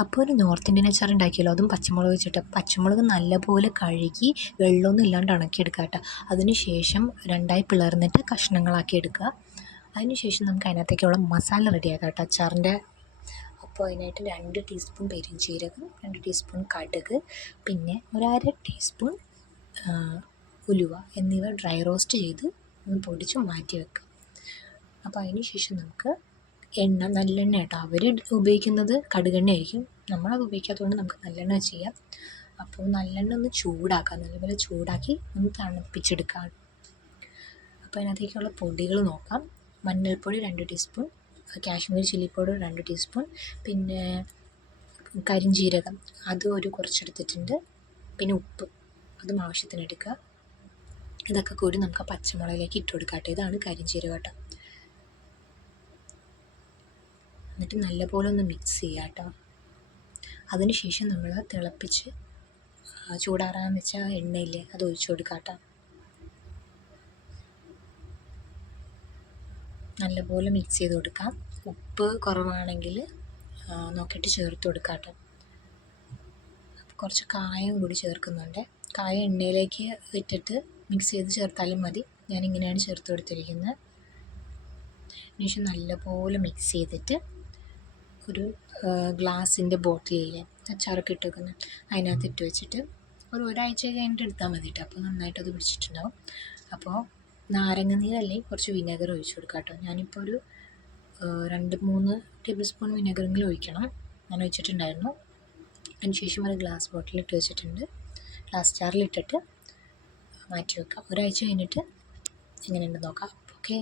അപ്പോൾ ഒരു north Indian അച്ചാർ ഉണ്ടാക്കിയല്ലോ, അതും പച്ചമുളക് വെച്ചിട്ട്. പച്ചമുളക് നല്ലപോലെ കഴുകി വെള്ളമൊന്നും ഇല്ലാണ്ട് ഉണക്കിയെടുക്കുക കേട്ടോ. അതിന് ശേഷം രണ്ടായി പിളർന്നിട്ട് കഷ്ണങ്ങളാക്കി എടുക്കുക. അതിന് ശേഷം നമുക്ക് അതിനകത്തേക്കുള്ള മസാല റെഡിയാക്കാം കേട്ടോ അച്ചാറിൻ്റെ. അപ്പോൾ അതിനായിട്ട് 2 ടീസ്പൂൺ പെരുംജീരകം, 2 ടീസ്പൂൺ കടുക്, പിന്നെ ഒരു 1/2 ടീസ്പൂൺ ഉലുവ എന്നിവ ഡ്രൈ റോസ്റ്റ് ചെയ്ത് ഒന്ന് പൊടിച്ച് മാറ്റി വെക്കുക. അപ്പോൾ അതിന് ശേഷം നമുക്ക് എണ്ണ, നല്ലെണ്ണ കേട്ടോ. അവർ ഉപയോഗിക്കുന്നത് കടുകെണ്ണ ആയിരിക്കും, നമ്മളത് ഉപയോഗിക്കാത്തതുകൊണ്ട് നമുക്ക് നല്ലെണ്ണ ചെയ്യാം. അപ്പോൾ നല്ലെണ്ണ ഒന്ന് ചൂടാക്കാം, നല്ലപോലെ ചൂടാക്കി ഒന്ന് തണുപ്പിച്ചെടുക്കാം. അപ്പോൾ അതിനകത്തേക്കുള്ള പൊടികൾ നോക്കാം. മഞ്ഞൾപ്പൊടി 2 teaspoon, Kashmiri chilli powder 2 teaspoon, പിന്നെ കരിഞ്ജീരകം അത് കുറച്ചെടുത്തിട്ടുണ്ട്, പിന്നെ ഉപ്പ് അതും ആവശ്യത്തിന് എടുക്കുക. ഇതൊക്കെ കൂടി നമുക്ക് പച്ചമുളകിലേക്ക് ഇട്ട് കൊടുക്കാം കേട്ടോ. ഇതാണ് കരിഞ്ജീരകം കേട്ടോ. എന്നിട്ട് നല്ലപോലെ ഒന്ന് മിക്സ് ചെയ്യുക കേട്ടോ. അതിന് ശേഷം നമ്മൾ തിളപ്പിച്ച് ചൂടാറാൻ വെച്ച എണ്ണയില്ലേ, അത് ഒഴിച്ചു കൊടുക്കുക കേട്ടോ. നല്ലപോലെ മിക്സ് ചെയ്ത് കൊടുക്കാം. ഉപ്പ് കുറവാണെങ്കിൽ നോക്കിയിട്ട് ചേർത്ത് കൊടുക്കാം കേട്ടോ. കുറച്ച് കായം കൂടി ചേർക്കുന്നുണ്ട്. കായം എണ്ണയിലേക്ക് ഇട്ടിട്ട് മിക്സ് ചെയ്ത് ചേർത്താലും മതി. ഞാനിങ്ങനെയാണ് ചേർത്ത് കൊടുത്തിരിക്കുന്നത്. അതിനുശേഷം നല്ലപോലെ മിക്സ് ചെയ്തിട്ട് ഒരു ഗ്ലാസിൻ്റെ ബോട്ടിലില്ലേ അച്ചാറൊക്കെ ഇട്ട് വെക്കുന്നത്, അതിനകത്ത് ഇട്ട് വെച്ചിട്ട് ഒരാഴ്ച കഴിഞ്ഞിട്ട് എടുത്താൽ മതി കേട്ടോ. അപ്പോൾ നന്നായിട്ടത് പിടിച്ചിട്ടുണ്ടാവും. അപ്പോൾ നാരങ്ങ നീരല്ലെങ്കിൽ കുറച്ച് വിനെഗർ ഒഴിച്ച് കൊടുക്കാം കേട്ടോ. ഞാനിപ്പോൾ ഒരു 2-3 ടേബിൾ സ്പൂൺ വിനെഗറെങ്കിലും ഒഴിക്കണം. ഞാൻ ഒഴിച്ചിട്ടുണ്ടായിരുന്നു. അതിന് ശേഷം ഒരു ഗ്ലാസ് ബോട്ടിലിട്ട് വെച്ചിട്ടുണ്ട്. ഗ്ലാസ് ജാറിലിട്ടിട്ട് മാറ്റി വെക്കാം. ഒരാഴ്ച കഴിഞ്ഞിട്ട് എങ്ങനെയുണ്ടെന്ന് നോക്കാം. ഓക്കെ.